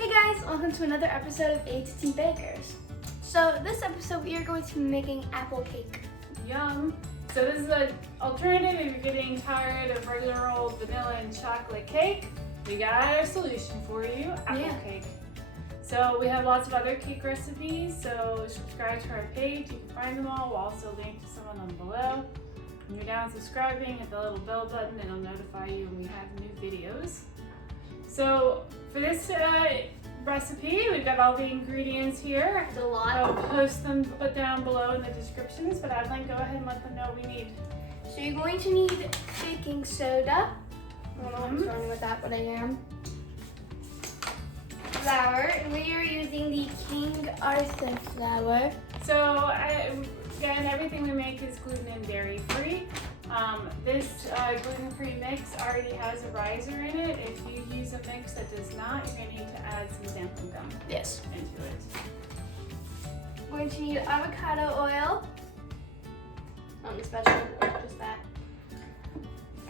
Hey guys, welcome to another episode of A.to.T Bakers. So this episode we are going to be making apple cake. Yum! So this is an alternative if you're getting tired of regular old vanilla and chocolate cake. We got a solution for you, apple cake. So we have lots of other cake recipes, so subscribe to our page. You can find them all. We'll also link to some of them below. When you're done subscribing, hit the little bell button. It'll notify you when we have new videos. So for this recipe, we've got all the ingredients here. It's a lot. I'll post them down below in the descriptions, but Adeline, go ahead and let them know what we need. So you're going to need baking soda. I don't know what's wrong with that, but I am. Flour, and we are using the King Arthur flour. So again, everything we make is gluten and dairy free. This gluten-free mix already has a riser in it. If you use a mix that does not, you're going to need to add some xanthan gum into it. We're going to need avocado oil. Nothing special, just that.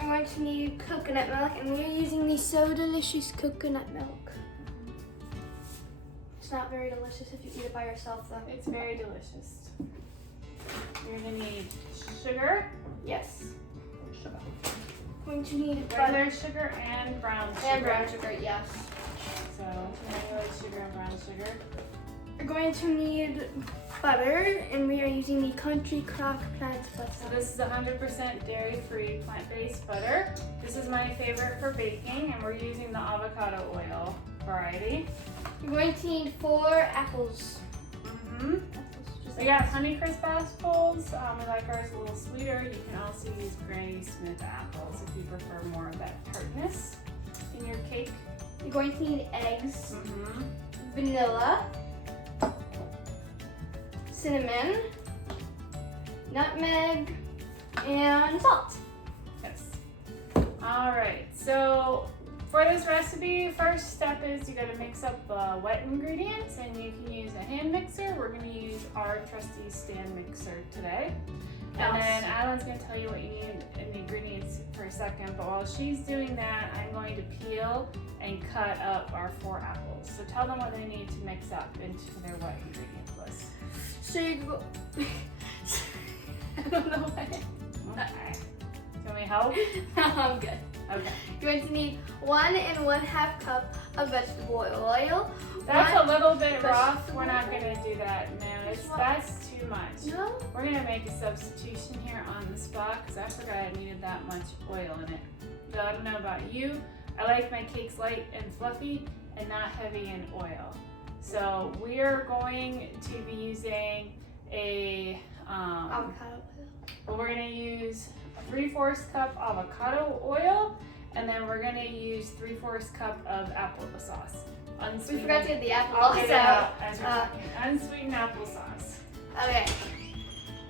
I'm going to need coconut milk, and we're using the So Delicious coconut milk. It's not very delicious if you eat it by yourself, though. It's very delicious. You're going to need sugar. Yes. Sugar. We're going to need Regular butter. sugar and brown sugar. And brown sugar, yes. So regular sugar and brown sugar. We're going to need butter, and we are using the Country Crock Plant Butter. So this is 100% dairy-free plant-based butter. This is my favorite for baking, and we're using the avocado oil variety. We're going to need 4 apples. We got Honeycrisp apples. We like ours a little sweeter. You can also use Granny Smith apples if you prefer more of that tartness in your cake. You're going to need eggs, vanilla, cinnamon, nutmeg, and salt. Yes. All right. So for this recipe, first step is you got to mix up the wet ingredients, and you can use a hand mixer. We're going to use our trusty stand mixer today. And then Adeline's going to tell you what you need in the ingredients for a second, but while she's doing that, I'm going to peel and cut up our 4 apples. So tell them what they need to mix up into their wet ingredients list. So you go. I don't know why. Okay. Can we help? I'm good. Okay. You're going to need 1 1/2 cup of vegetable oil. That's a little bit rough. We're not going to do that now. That's too much. No? We're going to make a substitution here on the spot because I forgot I needed that much oil in it. So I don't know about you. I like my cakes light and fluffy and not heavy in oil. So we are going to be using a Avocado oil. well, we're going to use a 3/4 cup avocado oil, and then we're going to use 3/4 cup of applesauce. Unsweetened. We forgot to get the apple I'll get it out out. as we're talking. Unsweetened applesauce. Okay.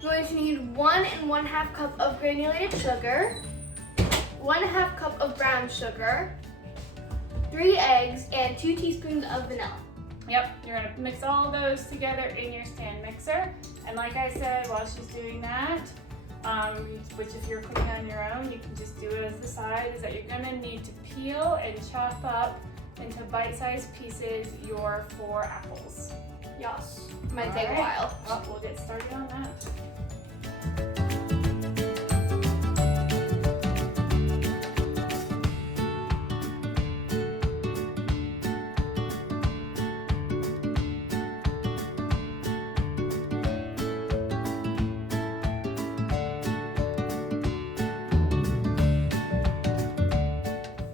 We're going to need 1 1/2 cup of granulated sugar, 1/2 cup of brown sugar, 3 eggs, and 2 teaspoons of vanilla. Yep, you're gonna mix all of those together in your stand mixer. And like I said, while she's doing that, which if you're cooking on your own, you can just do it as the side, is that you're gonna need to peel and chop up into bite-sized pieces your 4 apples. Yes. Might take All a right. while. Well, we'll get started on that.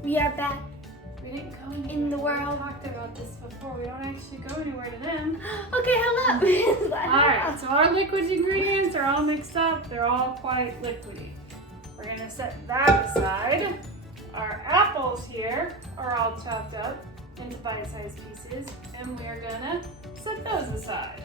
We are back We didn't go anywhere. in the world. We talked about this before. We don't actually go anywhere to them. Okay, hold up. Alright, so our liquid ingredients are all mixed up. They're all quite liquidy. We're going to set that aside. Our apples here are all chopped up into bite-sized pieces, and we're going to set those aside.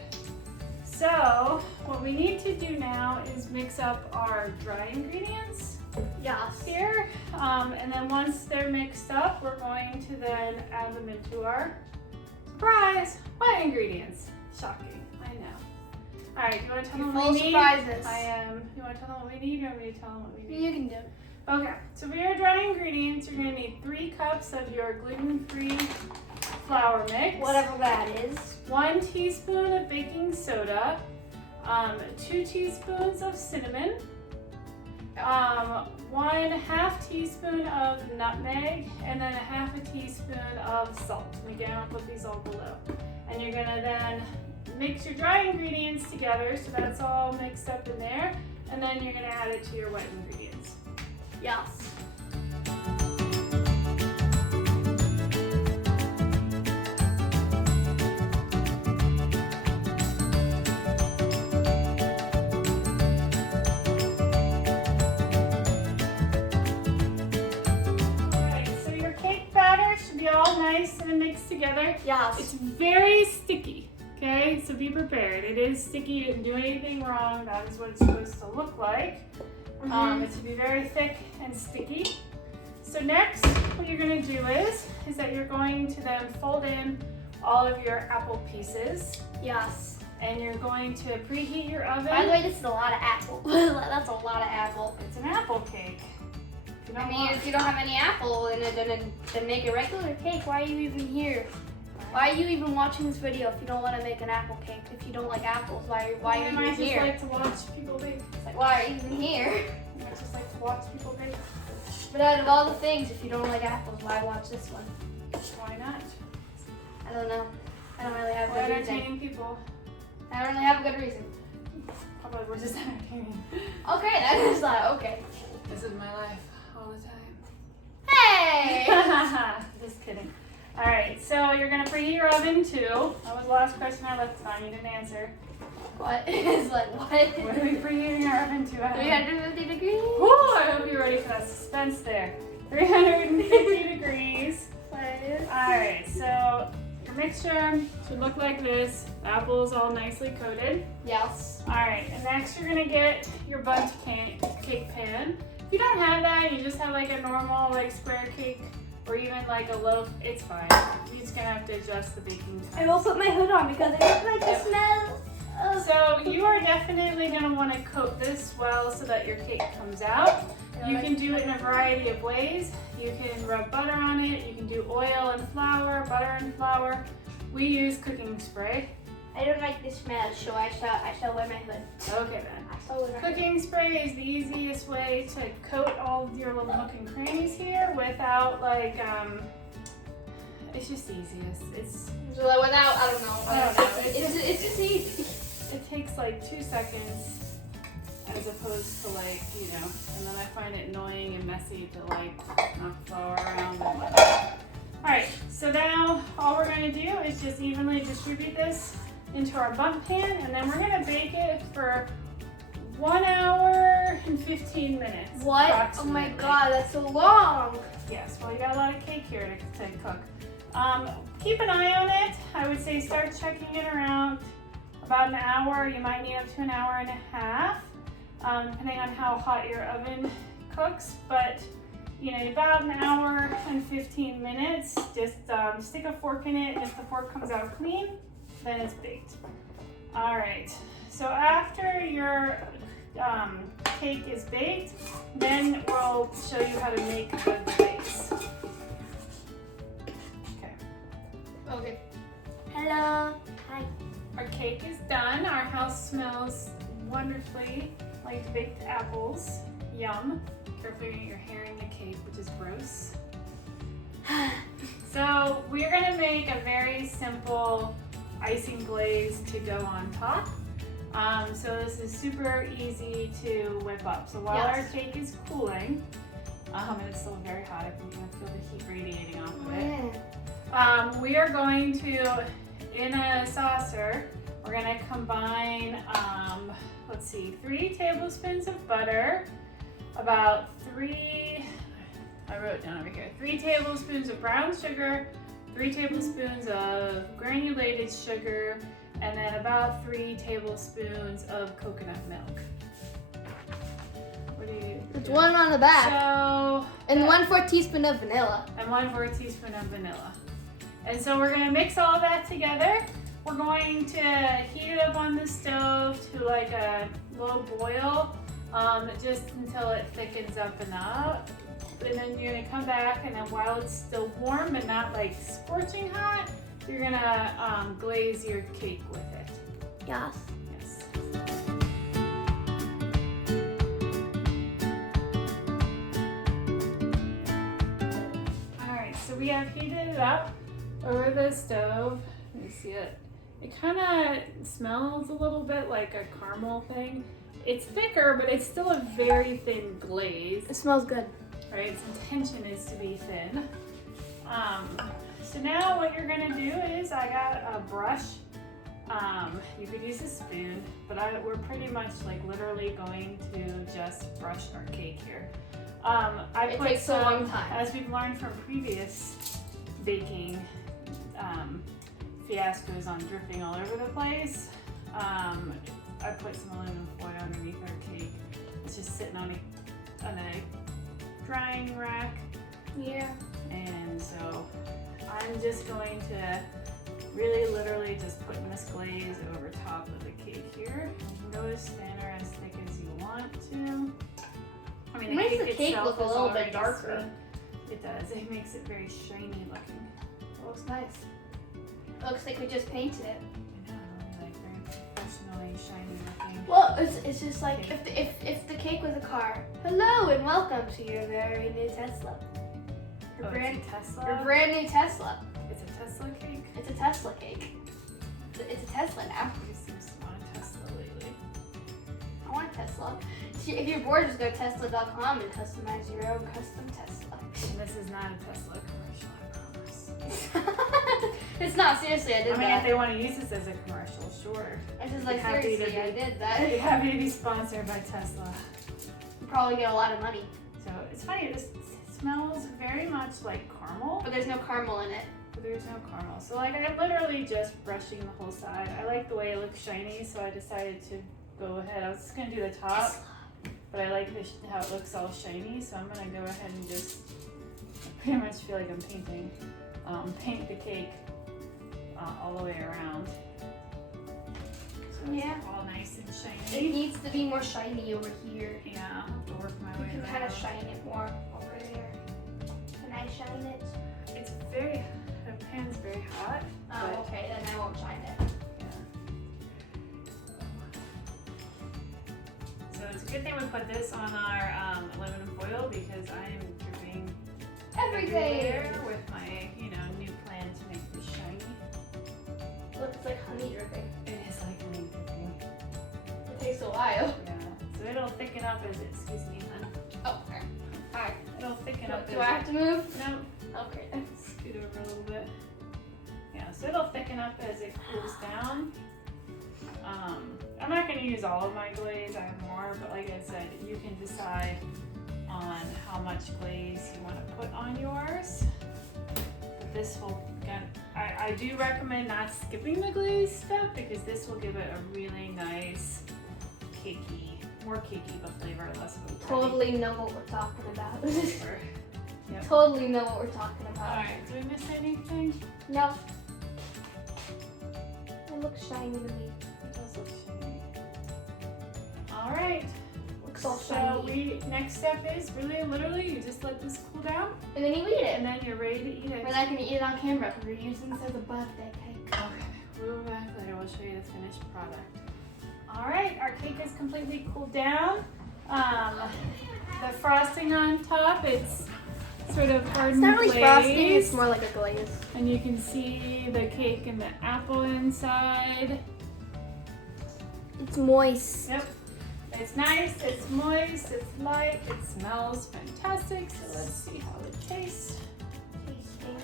So what we need to do now is mix up our dry ingredients Yes. here. And then once they're mixed up, we're going to then add them into our surprise wet ingredients. Shocking, I know. All right, you want to tell them what Full we need? surprises. I am. You want to tell them what we need, or you want me to tell them what we need? You can do it. Okay, so for your dry ingredients, you're going to need 3 cups of your gluten-free flour mix. Whatever that is. 1 teaspoon of baking soda. 2 teaspoons of cinnamon. 1/2 teaspoon of nutmeg, and then 1/2 teaspoon of salt. And again, I'll put these all below. And you're gonna then mix your dry ingredients together so that's all mixed up in there. And then you're gonna add it to your wet ingredients. Yes. All nice and mixed together. Yes. It's very sticky, okay? So be prepared. It is sticky. You didn't do anything wrong. That is what it's supposed to look like. It should be very thick and sticky. So next, what you're gonna do is that you're going to then fold in all of your apple pieces. Yes. And you're going to preheat your oven. By the way, this is a lot of apple. That's a lot of apple. It's an apple cake. I mean, if you don't have any apple in it, then make a regular cake. Why are you even here? Why are you even watching this video if you don't want to make an apple cake? If you don't like apples, why are you even here? I just like to watch people bake. It's like, why are you even here? I just like to watch people bake. But out of all the things, if you don't like apples, why watch this one? Why not? I don't know. I don't really have a good reason. Entertaining people. I don't really have a good reason. How about we're just entertaining? Okay, that is that. Okay. This is my life. All the time. Hey! Just kidding. All right, so you're gonna preheat your oven too. That was the last question I left on. You didn't answer. What? It's like what? What are we preheating our oven to? 350 degrees. Woo! I hope you're ready for that suspense there. 350 degrees. All right, so your mixture should look like this. The apple is all nicely coated. Yes. All right, and next you're gonna get your bundt cake pan. If you don't have that, you just have like a normal like square cake or even like a loaf, it's fine. You're just gonna have to adjust the baking time. I will put my hood on because I don't like the smell. So you are definitely gonna wanna coat this well so that your cake comes out. You can do it in a variety of ways. You can rub butter on it, you can do oil and flour, butter and flour. We use cooking spray. I don't like the smell, so I shall wear my hood. Okay then. Cooking spray is the easiest way to coat all of your little nook and crannies here without like, it's just easiest. It's so without, I don't know. It's just easy. It takes like 2 seconds as opposed to like, you know, and then I find it annoying and messy to like knock flour around and whatnot. All right, so now all we're gonna do is just evenly distribute this into our bundt pan, and then we're gonna bake it for 1 hour and 15 minutes. What? Oh my god, that's so long. Yes, well you got a lot of cake here to cook. Keep an eye on it. I would say start checking it around about an hour. You might need up to an hour and a half, depending on how hot your oven cooks. But you know, about an hour and 15 minutes. Just stick a fork in it, and if the fork comes out clean, then it's baked. All right. So after your cake is baked, then we'll show you how to make the glaze. Okay. Hello. Hi. Our cake is done. Our house smells wonderfully like baked apples. Yum. Careful, you're hearing the cake, which is gross. So we're gonna make a very simple icing glaze to go on top. So this is super easy to whip up. So while our cake is cooling, and it's still very hot, I can feel the heat radiating off of it. We are going to, in a saucer, we're gonna combine, let's see, 3 tablespoons of butter, about 3 tablespoons of brown sugar, 3 tablespoons of granulated sugar, and then about 3 tablespoons of coconut milk. What do you? It's one on the back. So, and 1/4 teaspoon of vanilla. And 1/4 teaspoon of vanilla. And so we're gonna mix all of that together. We're going to heat it up on the stove to like a low boil, just until it thickens up enough. and then you're gonna come back, and then while it's still warm and not like scorching hot, you're gonna glaze your cake with it. Yes. Yes. All right, so we have heated it up over the stove. Let me see it. It kind of smells a little bit like a caramel thing. It's thicker, but it's still a very thin glaze. It smells good. Right, its intention is to be thin. So now what you're gonna do is, I got a brush. You could use a spoon, but we're pretty much like literally going to just brush our cake here. It takes a long time. As we've learned from previous baking fiascos on dripping all over the place, I put some aluminum foil underneath our cake. It's just sitting on a drying rack. Yeah. And so I'm just going to really literally just put this glaze over top of the cake here. You can go as thin or as thick as you want to. I mean, It makes the cake itself look a is little already bit darker. sweet. It does. It makes it very shiny looking. It looks nice. It looks like we just painted it. I know, like very professionally shiny looking. Well, it's just like if the cake was a car. Hello and welcome to your very new Tesla. Your brand It's a Tesla? Your brand new Tesla. It's a Tesla cake? It's a Tesla cake. It's a Tesla now. You seem to want a Tesla lately. I want a Tesla. If you're bored, just go to Tesla.com and customize your own custom Tesla. And this is not a Tesla commercial, I promise. It's not, seriously, I did I mean, that. if they want to use this as a commercial, sure. I just like, happy to seriously, I be- did I'd that. be happy to be sponsored by Tesla. You probably get a lot of money. So it's funny, it smells very much like caramel, But there's no caramel in it. but there's no caramel. So like I'm literally just brushing the whole side. I like the way it looks shiny, so I decided to go ahead. I was just gonna do the top, but I like how it looks all shiny, so I'm gonna go ahead and just I pretty much feel like I'm painting, paint the cake all the way around. So Yeah. it's all nice and It shiny. needs to be more shiny over here. Yeah, I'll have to work my You way can kind of around. shine it more over there. Can I shine it? It's very, the pan's very hot. Oh, but- okay, then I won't shine it. So it's a good thing we put this on our aluminum foil because I am dripping everywhere Everything! with my, new plan to make this shiny. Looks like honey dripping. It is like honey dripping. It takes a while. Yeah. So it'll thicken up as it, excuse me, hon. Oh, okay. Alright. It'll thicken up Do as I have to move? No, Okay. scoot over a little bit. Yeah, so it'll thicken up as it cools down. I'm not going to use all of my glaze, I have more, but like I said, you can decide on how much glaze you want to put on yours. But this will, again, I do recommend not skipping the glaze step because this will give it a really nice cakey, more cakey of a flavor, less of a bready Totally know what we're talking about. flavor. Yep. Totally know what we're talking about. Alright, do we miss anything? No. It looks shiny to me. It does look shiny. Alright. Looks all So shiny. next step is really literally you just let this cool down And then you eat and it. then you're ready to eat it. We're not going to eat it on camera because we're using this as a birthday cake. Okay, we'll be back later. We'll show you the finished product. Alright, our cake is completely cooled down. The frosting on top, it's sort of It's hardened not really glaze. frosting, it's more like a glaze. And you can see the cake and the apple inside. It's moist. Yep. It's nice, it's moist, it's light, it smells fantastic. So let's see how it tastes. Tasting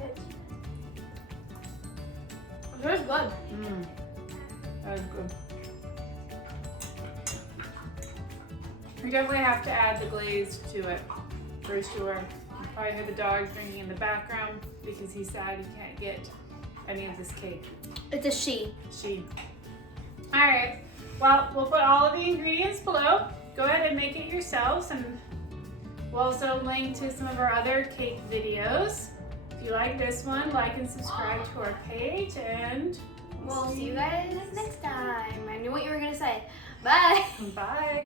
it. It tastes good. Mmm. That was good. You definitely have to add the glaze to it, for sure. You probably hear the dog drinking in the background because he's sad he can't get any of this cake. It's a she. Alright, well, we'll put all of the ingredients below. Go ahead and make it yourselves, and we'll also link to some of our other cake videos. If you like this one, like and subscribe to our page, and We'll see you guys next time. I knew what you were going to say. Bye. bye.